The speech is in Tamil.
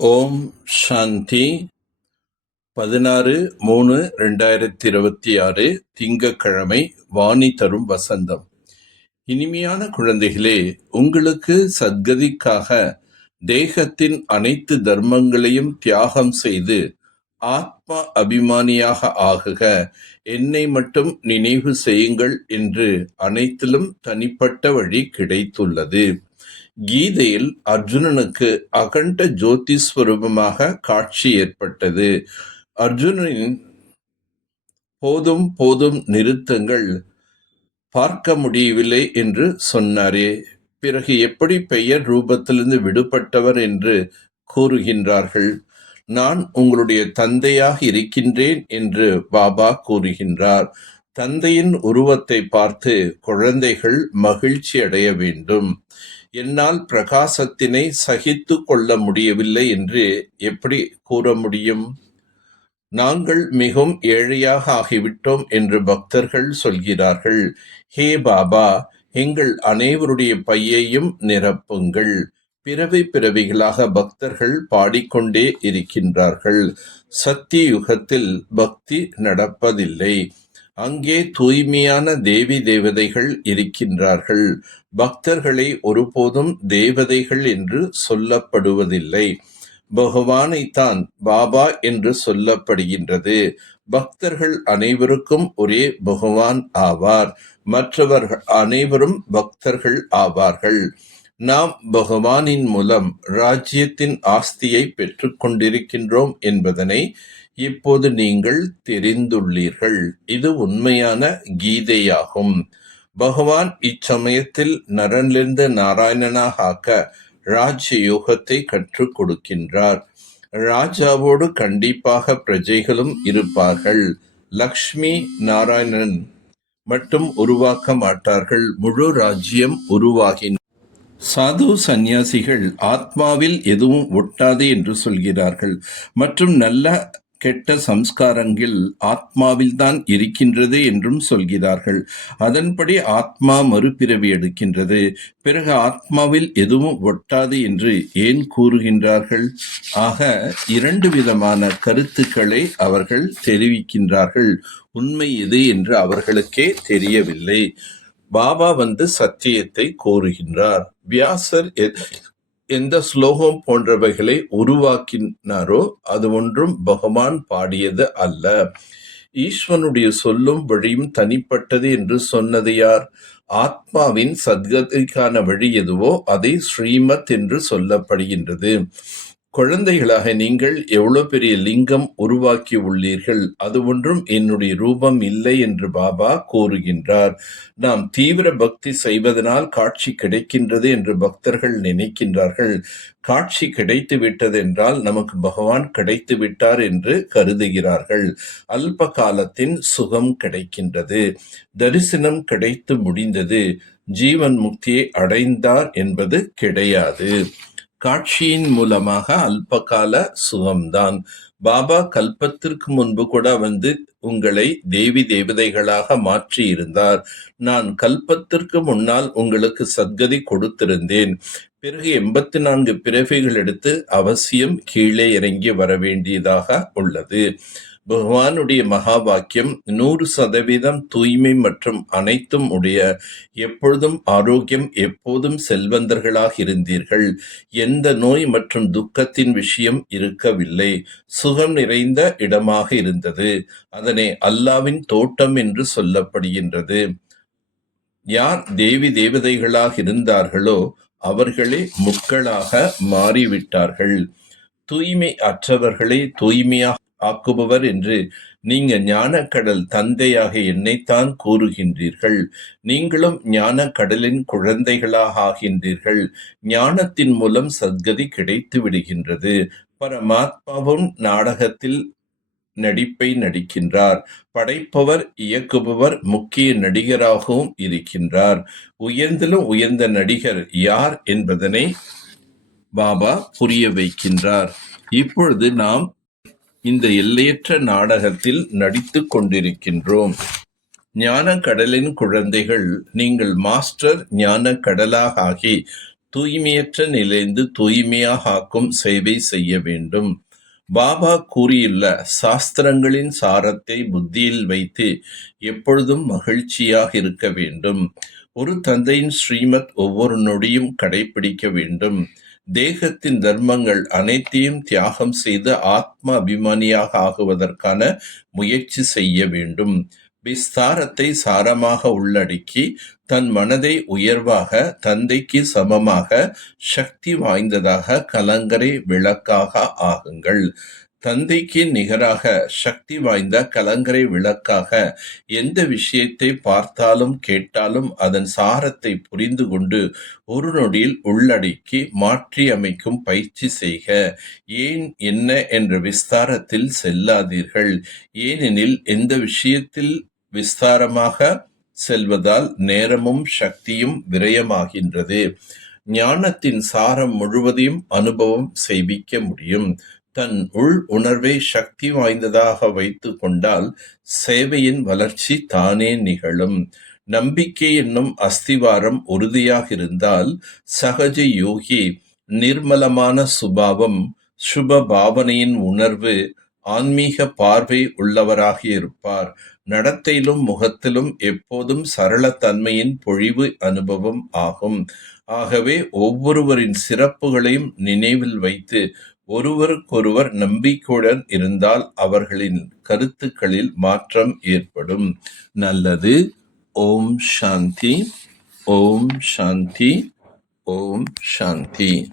ஓம் சாந்தி. 16/3/2026 திங்கட்கிழமை. வாணி தரும் வசந்தம். இனிமையான குழந்தைகளே, உங்களுக்கு சத்கதிக்காக தேகத்தின் அனைத்து தர்மங்களையும் தியாகம் செய்து ஆத்ம அபிமானியாக ஆகுக, என்னை மட்டும் நினைவு செய்யுங்கள் என்று அனைத்திலும் தனிப்பட்ட வழி கிடைத்துள்ளது. கீதையில் அர்ஜுனனுக்கு அகண்ட ஜோதி ஸ்வரூபமாக காட்சி ஏற்பட்டது. அர்ஜுனனின் போதும் போதும் நிறுத்தங்கள், பார்க்க முடியவில்லை என்று சொன்னாரே, பிறகு எப்படி பெயர் ரூபத்திலிருந்து விடுபட்டவர் என்று கூறுகின்றார்கள்? நான் உங்களுடைய தந்தையாக இருக்கின்றேன் என்று பாபா கூறுகின்றார். தந்தையின் உருவத்தை பார்த்து குழந்தைகள் மகிழ்ச்சி அடைய வேண்டும். என்னால் பிரகாசத்தினை சகித்து கொள்ள முடியவில்லை என்று எப்படி கூற முடியும்? நாங்கள் மிகவும் ஏழையாக ஆகிவிட்டோம் என்று பக்தர்கள் சொல்கிறார்கள். ஹே பாபா, எங்கள் அனைவருடைய பையையும் நிரப்புங்கள். பிறவி பிறவிகளாக பக்தர்கள் பாடிக்கொண்டே இருக்கின்றார்கள். சத்திய யுகத்தில் பக்தி நடப்பதில்லை. அங்கே தூய்மையான தேவி தேவதைகள் இருக்கின்றார்கள். பக்தர்களை ஒருபோதும் தேவதைகள் என்று சொல்லப்படுவதில்லை. பகவானைத்தான் பாபா என்று சொல்லப்படுகின்றது. பக்தர்கள் அனைவருக்கும் ஒரே பகவான் ஆவார். மற்றவர்கள் அனைவரும் பக்தர்கள் ஆவார்கள். நாம் பகவானின் மூலம் ராஜ்யத்தின் ஆஸ்தியை பெற்றுக் கொண்டிருக்கின்றோம் என்பதனை இப்போது நீங்கள் தெரிந்துள்ளீர்கள். இது உண்மையான கீதையாகும். பகவான் இச்சமயத்தில் நரனிலிருந்து நாராயணனாக ஆக்க ராஜ்ய யோகத்தை கற்றுக் கொடுக்கின்றார். ராஜாவோடு கண்டிப்பாக பிரஜைகளும் இருப்பார்கள். லக்ஷ்மி நாராயணன் மட்டும் உருவாக்க மாட்டார்கள், முழு ராஜ்யம் உருவாகின். சாது சந்நியாசிகள் ஆத்மாவில் எதுவும் ஒட்டாது என்று சொல்கிறார்கள். மற்றும் நல்ல கெட்ட சம்ஸ்காரங்கள் ஆத்மாவில்தான் இருக்கின்றது என்றும் சொல்கிறார்கள். அதன்படி ஆத்மா மறுபிறவி எடுக்கின்றது. பிறகு ஆத்மாவில் எதுவும் ஒட்டாது என்று ஏன் கூறுகின்றார்கள்? ஆக இரண்டு விதமான கருத்துக்களை அவர்கள் தெரிவிக்கின்றார்கள். உண்மை எது என்று அவர்களுக்கே தெரியவில்லை. பாபா சத்தியத்தை கோருகின்றார். வியாசர் எந்த ஸ்லோகம் போன்றவைகளை உருவாக்கினாரோ அது ஒன்றும் பகவான் பாடியது அல்ல. ஈஸ்வனுடைய சொல்லும் வழியும் தனிப்பட்டது என்று சொன்னது யார்? ஆத்மாவின் சத்கதிக்கான வழி எதுவோ அதை ஸ்ரீமத் என்று சொல்லப்படுகின்றது. குழந்தைகளாக நீங்கள் எவ்வளவு பெரிய லிங்கம் உருவாக்கி உள்ளீர்கள், அது ஒன்றும் என்னுடைய ரூபம் இல்லை என்று பாபா கூறுகின்றார். நாம் தீவிர பக்தி செய்வதனால் காட்சி கிடைக்கின்றது என்று பக்தர்கள் நினைக்கின்றார்கள். காட்சி கிடைத்து விட்டது என்றால் நமக்கு பகவான் கிடைத்து விட்டார் என்று கருதுகிறார்கள். அல்ப காலத்தின் சுகம் கிடைக்கின்றது, தரிசனம் கிடைத்து முடிந்தது, ஜீவன் முக்தியை அடைந்தார் என்பது கிடையாது. காட்சியின் மூலமாக அல்பகால சுகம்தான். பாபா கல்பத்திற்கு முன்பு கூட உங்களை தேவி தேவதைகளாக மாற்றி இருந்தார். நான் கல்பத்திற்கு முன்னால் உங்களுக்கு சத்கதி கொடுத்திருந்தேன். பிறகு 84 பிறவிகள் எடுத்து அவசியம் கீழே இறங்கி வர வேண்டியதாக உள்ளது. பகவானுடைய மகா வாக்கியம் 100% தூய்மை மற்றும் அனைத்தும் உடைய, எப்பொழுதும் ஆரோக்கியம், எப்போதும் செல்வந்தர்களாக இருந்தீர்கள். எந்த நோய் மற்றும் துக்கத்தின் விஷயம் இருக்கவில்லை. சுகம் நிறைந்த இடமாக இருந்தது. அதனை அல்லாவின் தோட்டம் என்று சொல்லப்படுகின்றது. யார் தேவி தேவதைகளாக இருந்தார்களோ அவர்களே முட்களாக மாறிவிட்டார்கள். தூய்மை அற்றவர்களை தூய்மையாக ஆக்குபவர் என்று நீங்க ஞானக்கடல் தந்தையாக என்னைத்தான் கூறுகின்றீர்கள். நீங்களும் ஞானக்கடலின் குழந்தைகளாக ஆகின்றீர்கள். ஞானத்தின் மூலம் சத்கதி கிடைத்து விடுகின்றது. பரமாத்மாவும் நாடகத்தில் நடிப்பை நடிக்கின்றார். படைப்பவர், இயக்குபவர், முக்கிய நடிகராகவும் இருக்கின்றார். உயர்ந்திலும் உயர்ந்த நடிகர் யார் என்பதனை பாபா புரிய வைக்கின்றார். இப்பொழுது நாம் இந்த எல்லையற்ற நாடகத்தில் நடித்து கொண்டிருக்கின்றோம். ஞான கடலின் குழந்தைகள், நீங்கள் மாஸ்டர் ஞான கடலாக ஆகி தூய்மையற்ற நிலைந்து தூய்மையாக ஆக்கும் சேவை செய்ய வேண்டும். பாபா கூறியுள்ள சாஸ்திரங்களின் சாரத்தை புத்தியில் வைத்து எப்பொழுதும் மகிழ்ச்சியாக இருக்க வேண்டும். ஒரு தந்தையின் ஸ்ரீமத் ஒவ்வொரு நொடியும் கடைபிடிக்க வேண்டும். தேகத்தின் தர்மங்கள் அனைத்தையும் தியாகம் செய்து ஆத்ம அபிமானியாக ஆகுவதற்கான முயற்சி செய்ய வேண்டும். விஸ்தாரத்தை சாரமாக உள்ளடக்கி தன் மனதை உயர்வாக, தந்தைக்கு சமமாக, சக்தி வாய்ந்ததாக, கலங்கரை விளக்காக ஆகுங்கள். தந்தைக்கு நிகராக சக்தி வாய்ந்த கலங்கரை விளக்காக எந்த விஷயத்தை பார்த்தாலும் கேட்டாலும் அதன் சாரத்தை புரிந்து கொண்டு ஒரு நொடியில் உள்ளடக்கி மாற்றி அமைக்கும் பயிற்சி செய்க. ஏன் என்ன என்ற விஸ்தாரத்தில் செல்லாதீர்கள். ஏனெனில் எந்த விஷயத்தில் விஸ்தாரமாக செல்வதால் நேரமும் சக்தியும் விரயமாகின்றது. ஞானத்தின் சாரம் முழுவதையும் அனுபவம் செய்விக்க முடியும். தன் உள் உணர்வை சக்தி வாய்ந்ததாக வைத்து கொண்டால் சேவையின் வளர்ச்சி தானே நிகழும். நம்பிக்கை என்னும் அஸ்திவாரம் உறுதியாக இருந்தால் சகஜ யோகி நிர்மலமான சுபாவம், சுப பாவனையின் உணர்வு, ஆன்மீக பார்வை உள்ளவராக இருப்பார். நடத்தையிலும் முகத்திலும் எப்போதும் சரளத்தன்மையின் பொழிவு அனுபவம் ஆகும். ஆகவே ஒவ்வொருவரின் சிறப்புகளையும் நினைவில் வைத்து ஒருவருக்கொருவர் நம்பிக்கையுடன் இருந்தால் அவர்களின் கருத்துக்களில் மாற்றம் ஏற்படும். நல்லது. ஓம் சாந்தி. ஓம் சாந்தி. ஓம் சாந்தி.